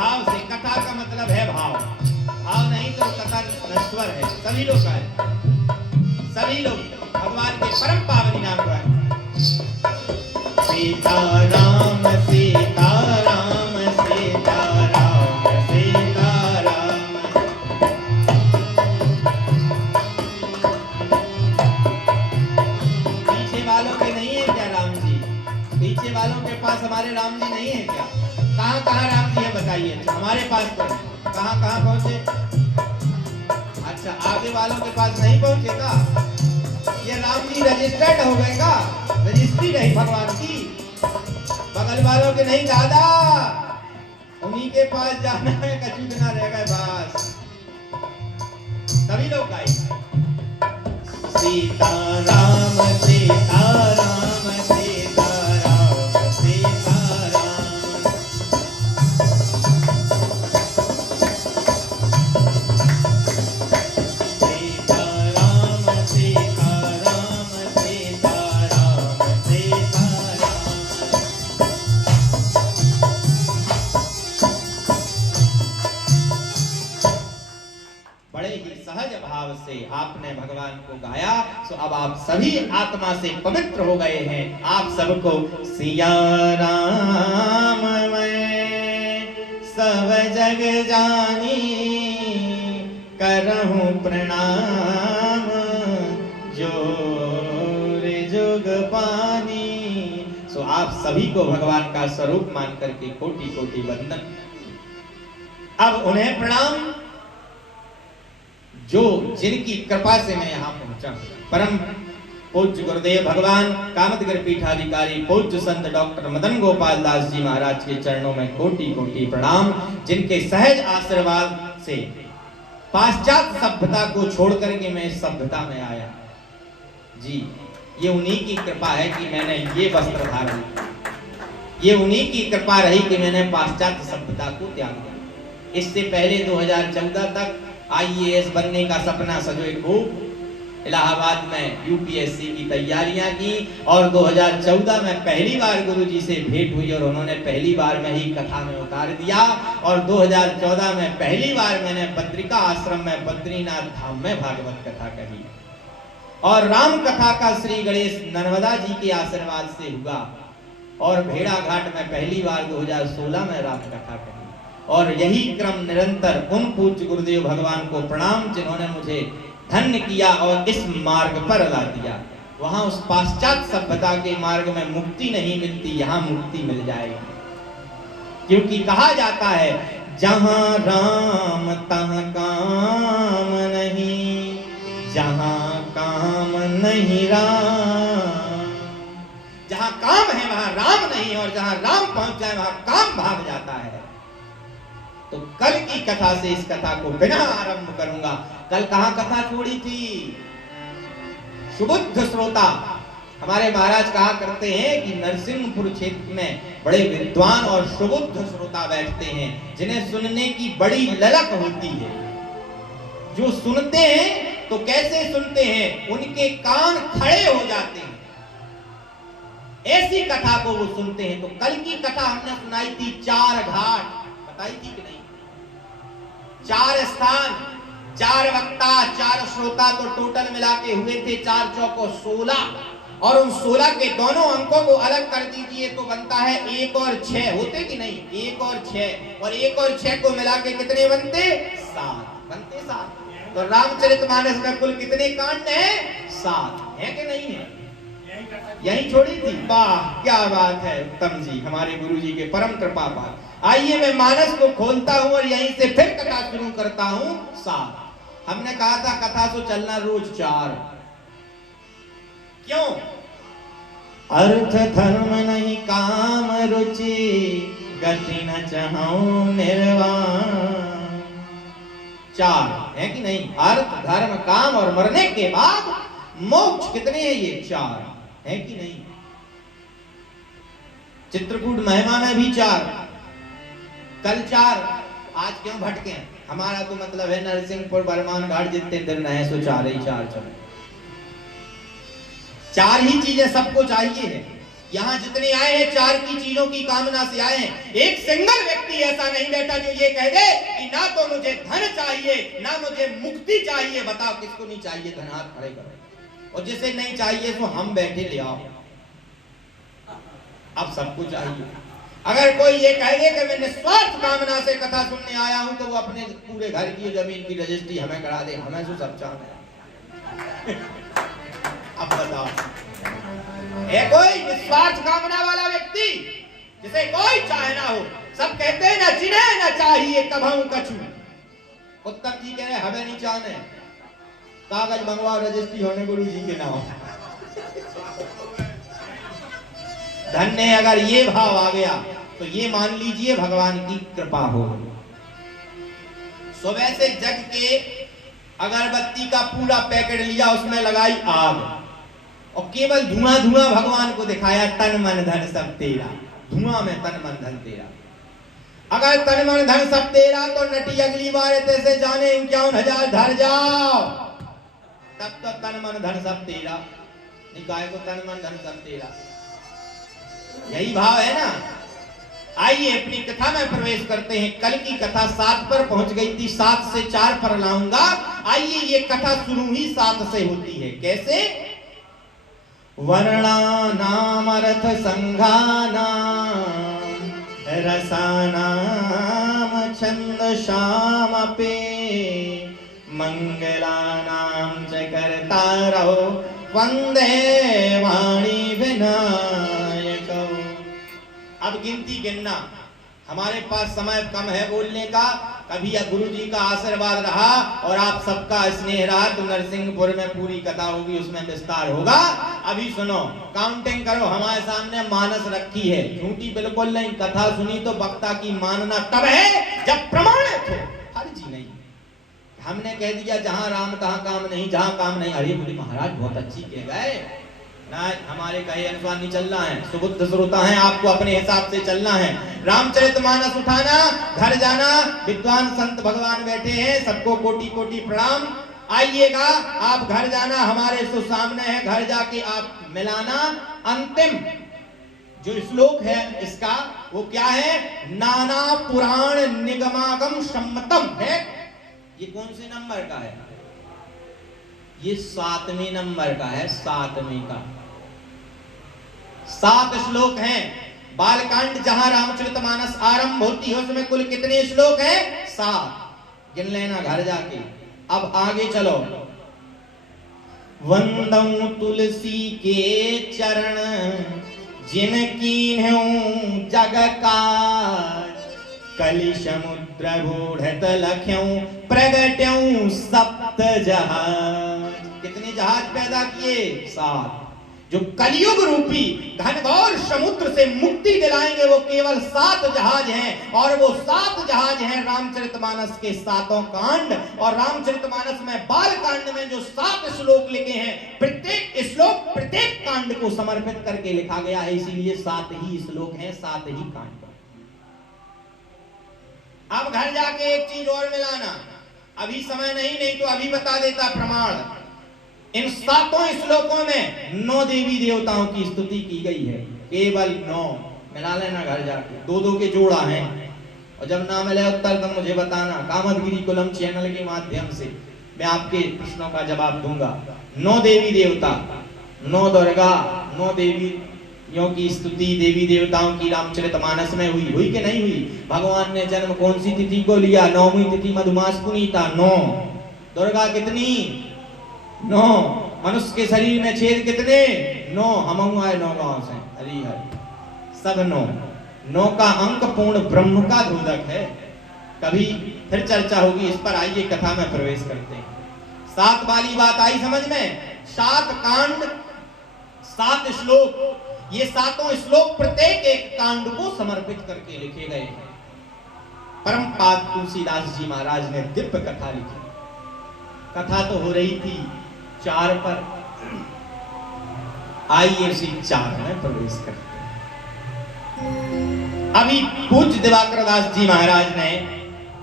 भाव से, कथा का मतलब है भाव, भाव नहीं तो कथा नश्वर है। सभी लोग का है, सभी लोग भगवान के परम पावनी नाम का है। सीताराम सीताराम सीताराम सीताराम। पीछे वालों के नहीं है क्या राम जी? पीछे वालों के पास हमारे राम जी नहीं है क्या? कहाँ कहाँ राम जी है बताइए? हमारे पास तो कहाँ कहाँ पहुँचे? अच्छा, आगे वालों के पास नहीं पहुँचे का? ये राम जी रजिस्टर्ड हो गए का? रजिस्ट्री नहीं भगवान की? बगल वालों के नहीं दादा, उन्हीं के पास जाना है, कचूदना रह गए बस। सभी लोग गाए सीताराम सीताराम सीताराम सीताराम। से आपने भगवान को गाया, तो अब आप सभी आत्मा से पवित्र हो गए हैं। आप सबको सिया राम मैं सब जग जानी, करहूं प्रणाम जोर जुग पानी। सो आप सभी को भगवान का स्वरूप मान करके कोटि कोटि वंदन। अब उन्हें प्रणाम जो जिनकी कृपा से मैं यहाँ पहुंचा। परम पूज्य गुरुदेव भगवान कामतगिर पीठाधिकारी पूज्य संत डॉक्टर मदन गोपाल दास जी महाराज के चरणों में कोटि कोटि प्रणाम, जिनके सहज आशीर्वाद से पाश्चात्य सभ्यता को छोड़ करके मैं इस सभ्यता में आया। जी, ये उन्हीं की कृपा है कि मैंने ये वस्त्र धारण किया, ये उन्हीं की कृपा रही कि मैंने पाश्चात्य सभ्यता को त्याग दिया। इससे पहले 2014 तक IAS बनने का सपना सजोए खूब, इलाहाबाद में UPSC की तैयारियां की, और 2014 में पहली बार गुरुजी से भेंट हुई और उन्होंने पहली बार में ही कथा में उतार दिया। और 2014 में पहली बार मैंने बद्रिका आश्रम में बद्रीनाथ धाम में भागवत कथा कही, और राम कथा का श्री गणेश नर्मदा जी के आशीर्वाद से हुआ। और भेड़ा घाट में पहली बार 2016 में राम कथा कही। और यही क्रम निरंतर उन पूज्य गुरुदेव भगवान को प्रणाम जिन्होंने मुझे धन्य किया और इस मार्ग पर ला दिया। वहां उस पाश्चात्य सभ्यता के मार्ग में मुक्ति नहीं मिलती, यहाँ मुक्ति मिल जाएगी। क्योंकि कहा जाता है जहां राम तहां काम नहीं, जहां काम नहीं राम। जहां काम है वहां राम नहीं, और जहां राम पहुंच जाए वहां काम भाग जाता है। तो कल की कथा से इस कथा को बिना आरंभ करूंगा। कल कहां कथा छोड़ी थी? सुबुद्ध श्रोता। हमारे महाराज कहा करते हैं कि नरसिंहपुर क्षेत्र में बड़े विद्वान और सुबुद्ध श्रोता बैठते हैं, जिन्हें सुनने की बड़ी ललक होती है। जो सुनते हैं तो कैसे सुनते हैं, उनके कान खड़े हो जाते हैं, ऐसी कथा को वो सुनते हैं। तो कल की कथा हमने सुनाई थी 4 घाट, बताई थी कि नहीं? 4 स्थान, 4 वक्ता, 4 श्रोता, तो टोटल मिला के हुए थे 4 चौको 16। और उन 16 के दोनों अंकों को अलग कर दीजिए तो बनता है 1 और 6, होते कि नहीं? 1 और 6, और 1 और 6 को मिला के कितने बनते? 7 बनते। 7। तो रामचरितमानस में कुल कितने कांड हैं? 7 है कि नहीं है? यही छोड़ी थी। वाह, क्या बात है उत्तम जी, हमारे गुरु जी के परम कृपा बात। आइए मैं मानस को खोलता हूं और यहीं से फिर कथा शुरू करता हूं। 7 हमने कहा था कथा तो चलना रोज 4। क्यों? अर्थ धर्म नहीं काम रुचि, गति न चाहूं निर्वाण। 4 है कि नहीं? अर्थ धर्म काम और मरने के बाद मोक्ष। कितने हैं ये? 4 है कि नहीं? चित्रकूट महिमा में भी 4, कल 4। आज क्यों भटके? हमारा तो मतलब है नरसिंहपुर बरमान घाट जितने दिन रहे सो 4 ही 4 चले। 4 ही चीजें सबको चाहिए है। यहाँ जितने आए हैं 4 की चीजों की कामना से आए हैं। एक सिंगल व्यक्ति ऐसा नहीं बैठा जो ये कह दे कि ना तो मुझे धन चाहिए ना मुझे मुक्ति चाहिए। बताओ किसको नहीं चाहिए धन, हाथ खड़े करो। और जिसे नहीं चाहिए तो हम बैठे ले आओ। अब सबको चाहिए। अगर कोई ये कह दे कि मैं निस्वार्थ कामना से कथा सुनने आया हूं तो वो अपने पूरे घर की जमीन की रजिस्ट्री हमें करा दे, हमें तो सब चाहते। अब बताओ, है कोई निस्वार्थ कामना वाला व्यक्ति जिसे कोई चाहे ना हो? सब कहते हैं ना जिन्हें ना चाहिए कभू कछु। उत्तम जी कह रहे हमें नहीं चाहने, कागज मंगवाओ रजिस्ट्री होने गुरु जी के नाम। धन्य अगर ये भाव आ गया तो ये मान लीजिए भगवान की कृपा हो। सुबह से जग के अगरबत्ती का पूरा पैकेट लिया, उसमें लगाई आग और केवल धुआं धुआं भगवान को दिखाया, तन मन धन सब तेरा। धुआं में तन मन धन तेरा। अगर तन मन धन सब तेरा तो नटी अगली बार तैसे जाने 51,000 धर जाओ, तब तो तन मन धन सब तेरा। निकाय को तन मन धन सब तेरा, यही भाव है ना। आइए अपनी कथा में प्रवेश करते हैं। कल की कथा 7 पर पहुंच गई थी, 7 से 4 पर लाऊंगा। आइए ये कथा शुरू ही 7 से होती है। कैसे? वर्णानाम अर्थ संघानाम रसानाम छंदसामपि मंगलानाम च कर्तारो वंदे वाणी विनायको। अब गिनती गिनना, हमारे पास समय कम है बोलने का। कभी गुरु जी का आशीर्वाद रहा और आप सबका स्नेह रहा तो नरसिंहपुर में पूरी कथा होगी, उसमें विस्तार होगा। अभी सुनो, काउंटिंग करो। हमारे सामने मानस रखी है, झूठी बिल्कुल नहीं। कथा सुनी तो वक्ता की मानना तब है जब प्रमाणित हो, फर्जी नहीं। हमने कह दिया जहां राम तहां काम नहीं, जहां काम नहीं। अरे बोले महाराज बहुत अच्छी कह गए ना, हमारे कहे अनुसार नहीं चलना है। सुबुद्ध श्रोता है, आपको अपने हिसाब से चलना है। रामचरितमानस उठाना, घर जाना, विद्वान संत भगवान बैठे हैं, सबको कोटि कोटि प्रणाम। आइएगा, आप घर जाना, हमारे सो सामने है, घर जाके आप मिलाना। अंतिम जो श्लोक है इसका वो क्या है? नाना पुराण निगमागम सम्मतम है। ये कौन से नंबर का है? ये 7वें नंबर का है, 7वें का। 7 श्लोक हैं। बालकांड जहां रामचरितमानस आरंभ होती है उसमें कुल कितने श्लोक हैं? 7। गिन लेना घर जाके। अब आगे चलो। वंदऊ तुलसी के चरण जिनकी जग काज, कलि समुद्र बूढ़त लख्यों प्रगट्यों सप्त जहाज। कितने जहाज पैदा किए? 7। जो कलयुग रूपी घनघोर समुद्र से मुक्ति दिलाएंगे वो केवल 7 जहाज हैं। और वो 7 जहाज हैं रामचरितमानस के 7 कांड। और रामचरितमानस में बाल कांड में जो 7 श्लोक लिखे हैं, प्रत्येक श्लोक प्रत्येक कांड को समर्पित करके लिखा गया है। इसीलिए 7 ही श्लोक हैं, 7 ही कांड। अब घर जाके एक चीज और मिलाना, अभी समय नहीं तो अभी बता देता प्रमाण। इन 7 श्लोकों में 9 देवी देवताओं की स्तुति की गई है, केवल 9। मिला लेना घर जाके, 2-2 के जोड़ा हैं। और जब ना मिले उत्तर तब मुझे बताना। कामतगिरी कुलम चैनल के माध्यम से मैं आपके प्रश्नों का जवाब दूंगा। 9 देवी देवता, 9 दुर्गा, 9 देवी की स्तुति देवी देवताओं की रामचरितमानस में हुई कि नहीं हुई? भगवान ने जन्म कौन सी तिथि को लिया? 9वीं तिथि मधुमास पुनीता। 9 दुर्गा कितनी? 9। मनुष्य के शरीर में छेद कितने? 9। हम आए 9 गांव से, हरी हरी सब 9। 9 का अंक पूर्ण ब्रह्म का द्योतक है। कभी फिर चर्चा होगी इस पर। आइए कथा में प्रवेश करते हैं। 7 वाली बात आई समझ में? 7 कांड, 7 श्लोक। ये 7 श्लोक प्रत्येक एक कांड को समर्पित करके लिखे गए हैं। परम पाद तुलसीदास जी महाराज ने दिव्य कथा लिखी। कथा तो हो रही थी 4 पर। आइए उसी 4 में प्रवेश करते हैं। अभी पूज्य दिवाकर दास जी महाराज ने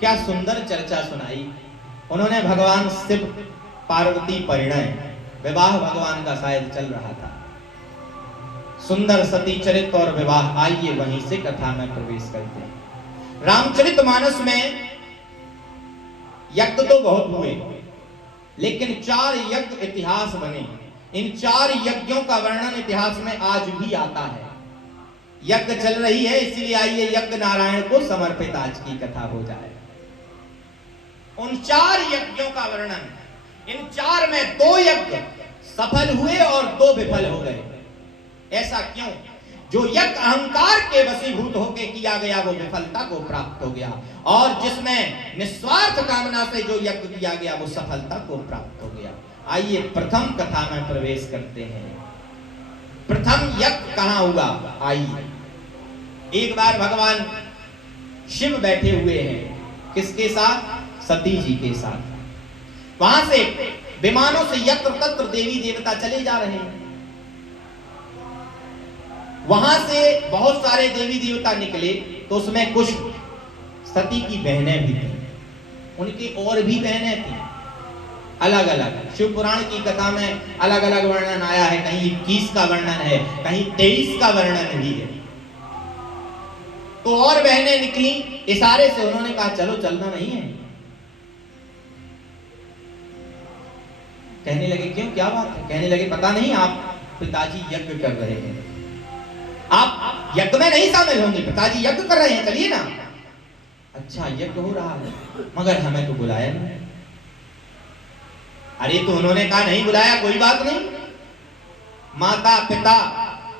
क्या सुंदर चर्चा सुनाई। उन्होंने भगवान शिव पार्वती परिणय, विवाह भगवान का शायद चल रहा था। सुंदर सती चरित्र और विवाह। आइए वहीं से कथा में प्रवेश करते हैं। रामचरितमानस में यज्ञ तो बहुत हुए, लेकिन 4 यज्ञ इतिहास बने। इन 4 यज्ञों का वर्णन इतिहास में आज भी आता है। यज्ञ चल रही है, इसलिए आइए यज्ञ नारायण को समर्पित आज की कथा हो जाए। उन 4 यज्ञों का वर्णन, इन 4 में 2 यज्ञ सफल हुए और 2 विफल हो गए। ऐसा क्यों? जो यज्ञ अहंकार के वशीभूत होकर किया गया वो विफलता को प्राप्त हो गया, और जिसमें निस्वार्थ कामना से जो यज्ञ किया गया वो सफलता को प्राप्त हो गया। आइए प्रथम कथा में प्रवेश करते हैं। प्रथम यज्ञ कहां हुआ? आइए, एक बार भगवान शिव बैठे हुए हैं, किसके साथ? सती जी के साथ। वहां से विमानों से यत्र तत्र देवी देवता चले जा रहे हैं। वहां से बहुत सारे देवी देवता निकले, तो उसमें कुछ सती की बहनें भी थी, उनकी और भी बहनें थी अलग अलग। शिव पुराण की कथा में अलग अलग वर्णन आया है, कहीं 21 का वर्णन है, कहीं 23 का वर्णन भी है। तो और बहनें निकली, इशारे से उन्होंने कहा चलो चलना नहीं है। कहने लगे क्यों, क्या बात है? कहने लगे पता नहीं, आप पिताजी यज्ञ कर रहे हैं, आप यज्ञ में नहीं शामिल होंगे, पिताजी यज्ञ कर रहे हैं, चलिए ना। अच्छा यज्ञ हो रहा है, मगर हमें तो बुलाया नहीं। अरे तो उन्होंने कहा नहीं बुलाया, कोई बात नहीं, माता पिता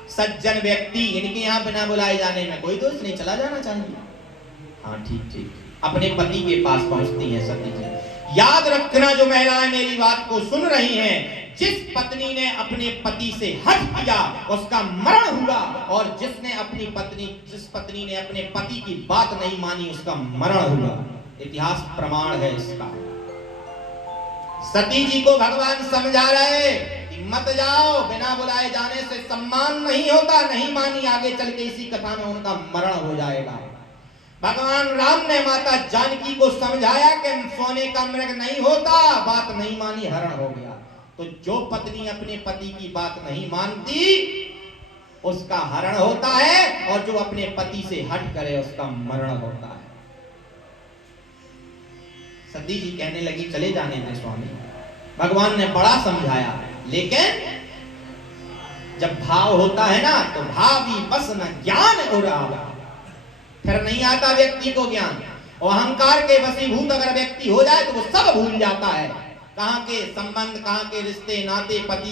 सज्जन व्यक्ति, इनके यहाँ बिना बुलाए जाने में कोई दोष नहीं, चला जाना चाहिए। हाँ ठीक ठीक। अपने पति के पास पहुंचती हैं सती जी। याद रखना जो महिलाएं मेरी बात को सुन रही हैं, जिस पत्नी ने अपने पति से हट किया उसका मरण हुआ, और जिस पत्नी ने अपने पति की बात नहीं मानी उसका मरण हुआ। इतिहास प्रमाण है इसका। सती जी को भगवान समझा रहे कि मत जाओ, बिना बुलाए जाने से सम्मान नहीं होता। नहीं मानी, आगे चल के इसी कथा में उनका मरण हो जाएगा। भगवान राम ने माता जानकी को समझाया कि सोने का मृग नहीं होता, बात नहीं मानी, हरण हो गया। तो जो पत्नी अपने पति की बात नहीं मानती उसका हरण होता है, और जो अपने पति से हट करे उसका मरण होता है। सती जी कहने लगी चले जाने दें स्वामी। भगवान ने बड़ा समझाया, लेकिन जब भाव होता है ना, तो भावी बस न ज्ञान हो रहा, फिर नहीं आता व्यक्ति को ज्ञान। और अहंकार के वशीभूत अगर व्यक्ति हो जाए तो वो सब भूल जाता है, कहां के संबंध, कहां के रिश्ते नाते, पति